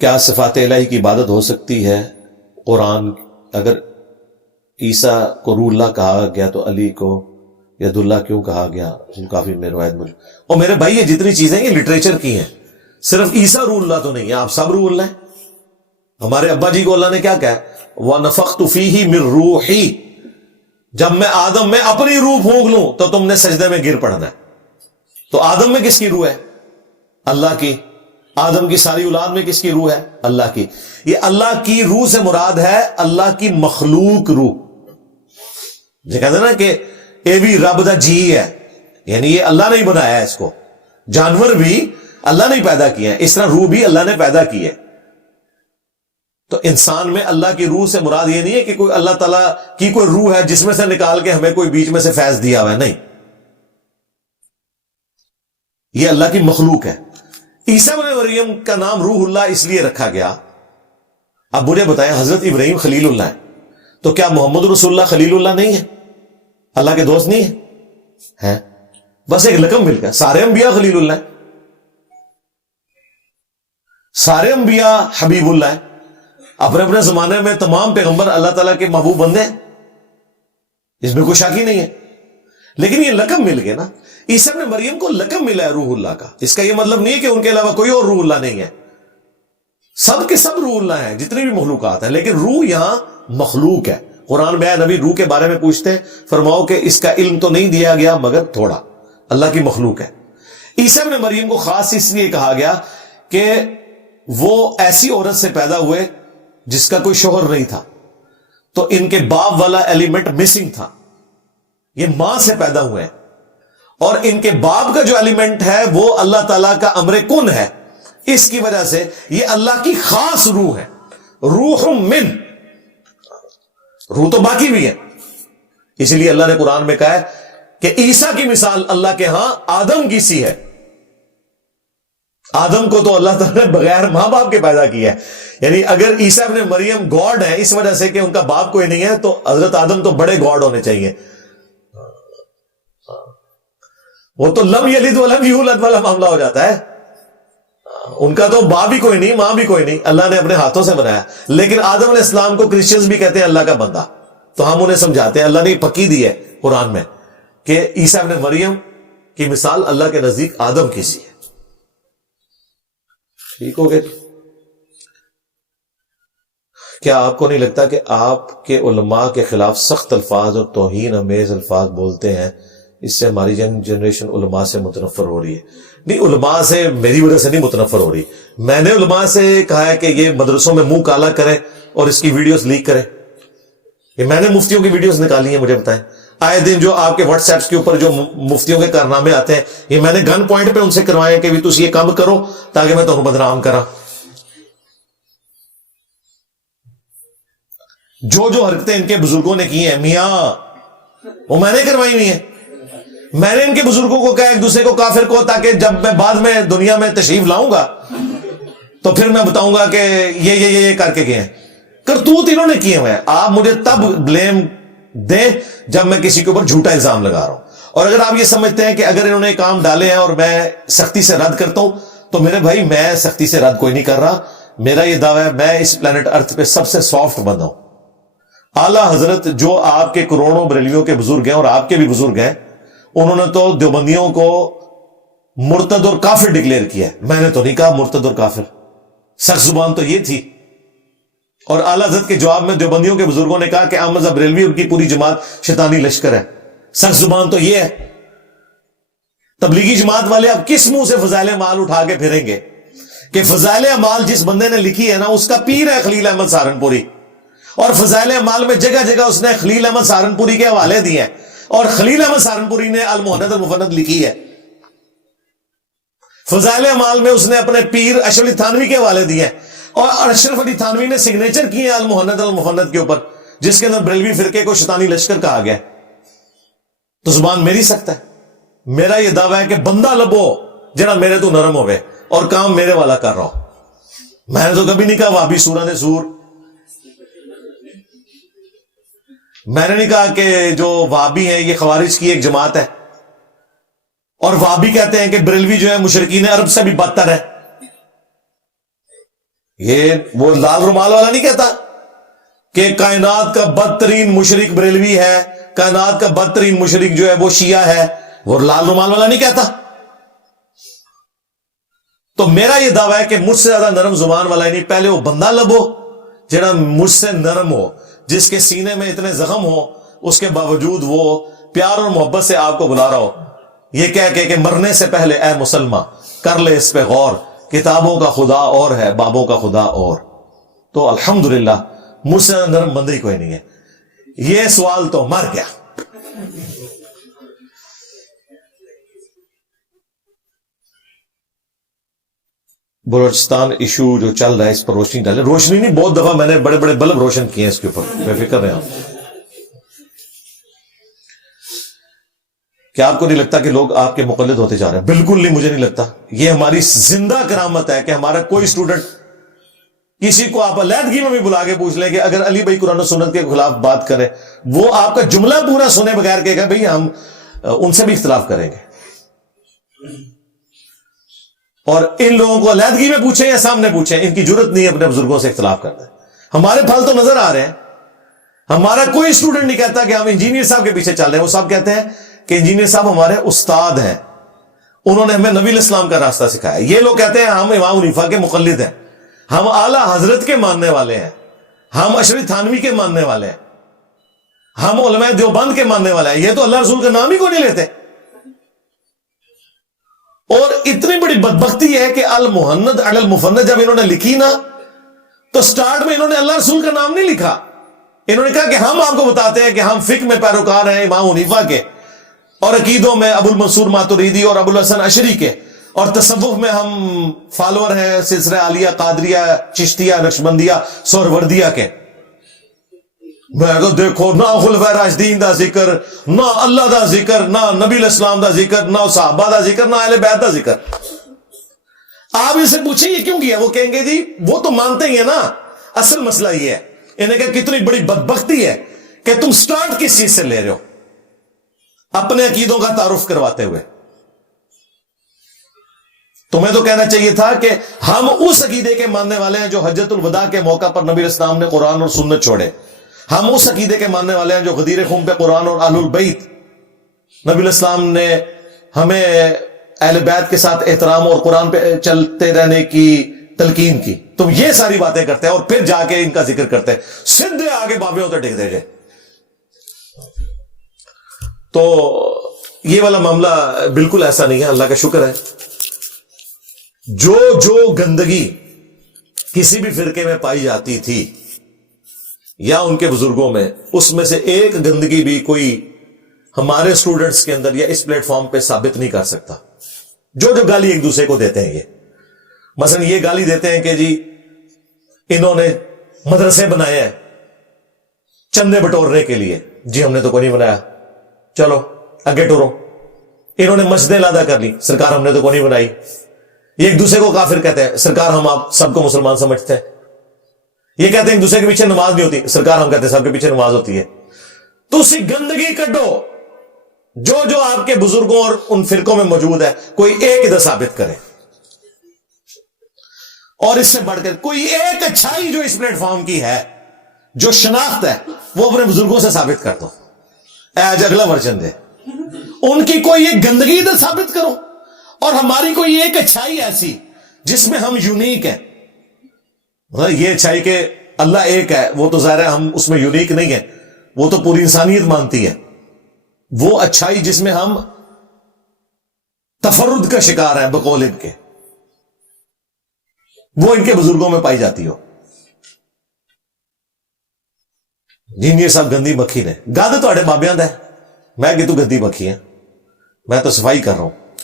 کیا صفات الہی کی عبادت ہو سکتی ہے؟ قرآن اگر عیسیٰ کو روح اللہ کہا گیا تو علی کو ید اللہ کیوں کہا گیا؟ کافی میں روایت مجھے. اور میرے بھائی یہ جتنی چیزیں یہ لٹریچر کی ہیں، صرف عیسیٰ روح اللہ تو نہیں ہے، آپ سب روح اللہ ہیں. ہمارے ابا جی کو اللہ نے کیا کہا؟ وَنَفَخْتُ فِيهِ مِن رُوحِي، جب میں آدم میں اپنی روح پھونک لوں تو تم نے سجدے میں گر پڑنا ہے. تو آدم میں کس کی روح ہے؟ اللہ کی. آدم کی ساری اولاد میں کس کی روح ہے؟ اللہ کی. یہ اللہ کی روح سے مراد ہے اللہ کی مخلوق روح. جو کہتے ہیں نا کہ اے بھی رب دا جی ہے، یعنی یہ اللہ نے ہی بنایا ہے اس کو. جانور بھی اللہ نے ہی پیدا کیے ہیں، اس طرح روح بھی اللہ نے پیدا کی ہے. تو انسان میں اللہ کی روح سے مراد یہ نہیں ہے کہ کوئی اللہ تعالیٰ کی کوئی روح ہے جس میں سے نکال کے ہمیں کوئی بیچ میں سے فیض دیا ہوا ہے، نہیں. یہ اللہ کی مخلوق ہے. عیسیٰ ابن مریم کا نام روح اللہ اس لیے رکھا گیا. اب مجھے بتائیں، حضرت ابراہیم خلیل اللہ ہے، تو کیا محمد رسول اللہ خلیل اللہ نہیں ہے؟ اللہ کے دوست نہیں ہے؟ بس ایک لقب مل گیا. سارے انبیاء خلیل اللہ ہیں، سارے انبیاء حبیب اللہ ہیں. اپنے اپنے زمانے میں تمام پیغمبر اللہ تعالیٰ کے محبوب بندے ہیں، اس میں کوئی شک ہی نہیں ہے. لیکن یہ لقب مل گیا نا. عیسیٰ ابن مریم کو لقب ملا ہے روح اللہ کا. اس کا یہ مطلب نہیں ہے کہ ان کے علاوہ کوئی اور روح اللہ نہیں ہے. سب کے سب روح اللہ ہیں، جتنی بھی مخلوقات ہیں. لیکن روح یہاں مخلوق ہے. قرآن میں نبی روح کے بارے میں پوچھتے ہیں، فرماؤ کہ اس کا علم تو نہیں دیا گیا مگر تھوڑا، اللہ کی مخلوق ہے. عیسیٰ ابن مریم کو خاص اس لیے کہا گیا کہ وہ ایسی عورت سے پیدا ہوئے جس کا کوئی شوہر نہیں تھا، تو ان کے باپ والا ایلیمنٹ مسنگ تھا. یہ ماں سے پیدا ہوئے ہیں، اور ان کے باپ کا جو ایلیمنٹ ہے وہ اللہ تعالیٰ کا امر کن ہے. اس کی وجہ سے یہ اللہ کی خاص روح ہے. روح من، روح تو باقی بھی ہے. اس لیے اللہ نے قرآن میں کہا ہے کہ عیسیٰ کی مثال اللہ کے ہاں آدم کی سی ہے. آدم کو تو اللہ تعالیٰ نے بغیر ماں باپ کے پیدا کیا ہے. یعنی اگر عیسیٰ ابن مریم گاڈ ہے اس وجہ سے کہ ان کا باپ کوئی نہیں ہے، تو حضرت آدم تو بڑے گاڈ ہونے چاہیے. وہ تو لم یلد ولم یولد والا معاملہ ہو جاتا ہے. ان کا تو باپ بھی کوئی نہیں، ماں بھی کوئی نہیں، اللہ نے اپنے ہاتھوں سے بنایا. لیکن آدم علیہ السلام کو کرسچنز بھی کہتے ہیں اللہ کا بندہ. تو ہم انہیں سمجھاتے ہیں، اللہ نے پکی دی ہے قرآن میں کہ عیسیٰ ابن مریم کی مثال اللہ کے نزدیک آدم کی سی ہے. ٹھیک ہو گئے؟ کیا آپ کو نہیں لگتا کہ آپ کے علماء کے خلاف سخت الفاظ اور توہین امیز الفاظ بولتے ہیں؟ اس سے ہماری جنریشن علماء سے متنفر ہو رہی ہے. نہیں، علماء سے میری وجہ سے نہیں متنفر ہو رہی. میں نے علماء سے کہا ہے کہ یہ مدرسوں میں منہ کالا کریں اور اس کی ویڈیوز لیک کریں. یہ میں نے مفتیوں کی ویڈیوز نکالی ہیں. مجھے بتائیں، آئے دن جو آپ کے واٹس ایپس کے اوپر جو مفتیوں کے کارنامے آتے ہیں، یہ میں نے گن پوائنٹ پہ ان سے کروائے کہ بھی تسی یہ کام کرو تاکہ میں تمہیں بدنام کرا. جو حرکتیں ان کے بزرگوں نے کی ہیں میاں، وہ میں نے کروائی ہوئی ہیں. میں نے ان کے بزرگوں کو کہا ایک دوسرے کو کافر کو، تاکہ جب میں بعد میں دنیا میں تشریف لاؤں گا تو پھر میں بتاؤں گا کہ یہ کر کے گئے ہیں. کرتوت انہوں نے کیے ہوئے ہیں. آپ مجھے تب بلیم دیں جب میں کسی کے اوپر جھوٹا الزام لگا رہا ہوں. اور اگر آپ یہ سمجھتے ہیں کہ اگر انہوں نے کام ڈالے ہیں اور میں سختی سے رد کرتا ہوں، تو میرے بھائی میں سختی سے رد کوئی نہیں کر رہا. میرا یہ دعویٰ ہے میں اس پلانٹ ارتھ پہ سب سے سافٹ بندہ ہوں. اعلیٰ حضرت جو آپ کے کروڑوں بریلویوں کے بزرگ ہیں اور آپ کے بھی بزرگ ہیں، انہوں نے تو دیوبندیوں کو مرتد اور کافر ڈکلیئر کیا ہے. میں نے تو نہیں کہا مرتد اور کافر. سخت زبان تو یہ تھی. اور اعلیٰ حضرت کے جواب میں دیوبندیوں کے بزرگوں نے کہا کہ احمد بریلوی ان کی پوری جماعت شیطانی لشکر ہے. سخت زبان تو یہ ہے. تبلیغی جماعت والے اب کس منہ سے فضائل اعمال اٹھا کے پھریں گے کہ فضائل اعمال جس بندے نے لکھی ہے نا اس کا پیر ہے خلیل احمد سہارنپوری. اور فضائل اعمال میں جگہ جگہ اس نے خلیل احمد سہارنپوری کے حوالے دیے ہیں. اور خلیل احمد سہارنپوری نے المہند المفند لکھی ہے. فضائل اعمال میں اس نے اپنے پیر اشرف علی تھانوی کے حوالے دیے ہیں. اور اشرف علی تھانوی نے سگنیچر کیے ہیں المہند المفند کے اوپر، جس کے اندر بریلوی فرقے کو شیطانی لشکر کہا گیا. تو زبان میری سخت ہے. میرا یہ دعویٰ ہے کہ بندہ لبو جڑا میرے تو نرم ہوئے اور کام میرے والا کر رہا ہو. میں نے تو کبھی نہیں کہا وہابی سورہ نے سور. میں نے نہیں کہا کہ جو وہابی ہیں یہ خوارج کی ایک جماعت ہے. اور وہابی کہتے ہیں کہ بریلوی جو ہے مشرکین عرب سے بھی بدتر ہے. یہ وہ لال رومال والا نہیں کہتا کہ کائنات کا بدترین مشرک بریلوی ہے، کائنات کا بدترین مشرک جو ہے وہ شیعہ ہے، وہ لال رومال والا نہیں کہتا. تو میرا یہ دعویٰ ہے کہ مجھ سے زیادہ نرم زبان والا ہی نہیں. پہلے وہ بندہ لبو جڑا مجھ سے نرم ہو، جس کے سینے میں اتنے زخم ہو، اس کے باوجود وہ پیار اور محبت سے آپ کو بلا رہا ہو، یہ کہہ کہ مرنے سے پہلے اے مسلمان کر لے اس پہ غور، کتابوں کا خدا اور ہے، بابوں کا خدا اور. تو الحمدللہ مجھ سے نرم بندے ہی کوئی نہیں ہے. یہ سوال تو مر گیا. بلوچستان ایشو جو چل رہا ہے اس پر روشنی ڈالے. روشنی نہیں، بہت دفعہ میں نے بڑے بڑے بلب روشن کیے ہیں اس کے اوپر، میں فکر رہا ہوں. کیا آپ کو نہیں لگتا کہ لوگ آپ کے مقلد ہوتے جا رہے ہیں؟ بالکل نہیں، مجھے نہیں لگتا. یہ ہماری زندہ کرامت ہے کہ ہمارا کوئی اسٹوڈنٹ، کسی کو آپ علیحدگی میں بھی بلا کے پوچھ لیں کہ اگر علی بھائی قرآن و سنت کے خلاف بات کرے، وہ آپ کا جملہ پورا سنے بغیر کہے گا بھئی ہم ان سے بھی اختلاف کریں گے. اور ان لوگوں کو علیحدگی میں پوچھیں یا سامنے پوچھیں، ان کی جرت نہیں ہے اپنے بزرگوں سے اختلاف کرنا. ہمارے پھل تو نظر آ رہے ہیں. ہمارا کوئی اسٹوڈنٹ نہیں کہتا کہ ہم انجینئر صاحب کے پیچھے چل رہے ہیں. وہ صاحب کہتے ہیں کہ انجینئر صاحب ہمارے استاد ہیں، انہوں نے ہمیں نبی علیہ السلام کا راستہ سکھایا. یہ لوگ کہتے ہیں ہم امام حنیفہ کے مقلد ہیں، ہم اعلی حضرت کے ماننے والے ہیں، ہم اشرف تھانوی کے ماننے والے ہیں، ہم علماء دیوبند کے ماننے والے ہیں. یہ تو اللہ رسول کا نام ہی کو نہیں لیتے. اور اتنی بڑی بدبختی ہے کہ المہند علی المفند جب انہوں نے لکھی نا، تو سٹارٹ میں انہوں نے اللہ رسول کا نام نہیں لکھا. انہوں نے کہا کہ ہم آپ کو بتاتے ہیں کہ ہم فقہ میں پیروکار ہیں امام حنیفہ کے، اور عقیدوں میں ابو المنصور ماتریدی اور ابو الحسن اشعری کے، اور تصوف میں ہم فالوور ہیں سلسلہ عالیہ قادریہ چشتیہ نقشبندیہ سہروردیہ کے. میں کہا دیکھو، نہ خلفائے راشدین دا ذکر، نہ اللہ دا ذکر، نہ نبی علیہ السلام دا ذکر، نہ صحابہ دا ذکر، نہ اہل بیت دا ذکر. آپ ان سے پوچھیں یہ کیوں کیا؟ وہ کہیں گے جی وہ تو مانتے ہی ہیں نا. اصل مسئلہ یہ ہے، انہیں کہا کتنی بڑی بدبختی ہے کہ تم سٹارٹ کس چیز سے لے رہے ہو؟ اپنے عقیدوں کا تعارف کرواتے ہوئے. تمہیں تو کہنا چاہیے تھا کہ ہم اس عقیدے کے ماننے والے ہیں جو حجت الوداع کے موقع پر نبی علیہ السلام نے قرآن اور سنت چھوڑے. ہم اس عقیدے کے ماننے والے ہیں جو غدیر خون پہ قرآن اور اہل البیت، نبی علیہ السلام نے ہمیں اہل بیت کے ساتھ احترام اور قرآن پہ چلتے رہنے کی تلقین کی. تم یہ ساری باتیں کرتے ہیں اور پھر جا کے ان کا ذکر کرتے ہیں، سیدھے آگے بابیوں تو ٹک دے گے. تو یہ والا معاملہ بالکل ایسا نہیں ہے. اللہ کا شکر ہے جو گندگی کسی بھی فرقے میں پائی جاتی تھی یا ان کے بزرگوں میں، اس میں سے ایک گندگی بھی کوئی ہمارے اسٹوڈنٹس کے اندر یا اس پلیٹ فارم پہ ثابت نہیں کر سکتا. جو گالی ایک دوسرے کو دیتے ہیں، یہ مثلا یہ گالی دیتے ہیں کہ جی انہوں نے مدرسے بنائے ہیں چندے بٹورنے کے لیے. جی ہم نے تو کوئی نہیں بنایا، چلو اگے ٹورو. انہوں نے مسجدیں لادا کر لی، سرکار ہم نے تو کوئی نہیں بنائی. یہ ایک دوسرے کو کافر کہتے ہیں، سرکار ہم آپ سب کو مسلمان سمجھتے ہیں. یہ کہتے ہیں ایک دوسرے کے پیچھے نماز نہیں ہوتی، سرکار ہم کہتے ہیں سب کے پیچھے نماز ہوتی ہے. تو اسی گندگی کڈو جو آپ کے بزرگوں اور ان فرقوں میں موجود ہے، کوئی ایک ادھر ثابت کرے. اور اس سے بڑھ کر کوئی ایک اچھائی جو اس پلیٹ فارم کی ہے، جو شناخت ہے، وہ اپنے بزرگوں سے ثابت کر دو. آج اگلا ورژن دے، ان کی کوئی ایک گندگی ادھر ثابت کرو، اور ہماری کوئی ایک اچھائی ایسی جس میں ہم یونیک ہیں. یہ اچھائی کہ اللہ ایک ہے، وہ تو ظاہر ہے ہم اس میں یونیک نہیں ہیں، وہ تو پوری انسانیت مانتی ہے. وہ اچھائی جس میں ہم تفرد کا شکار ہیں بقول ان کے، وہ ان کے بزرگوں میں پائی جاتی ہو. جن یہ سب گندی مکھی نے گد تے بابیاں دا ہے، میں کہ تو گندی مکھی ہے، میں تو صفائی کر رہا ہوں.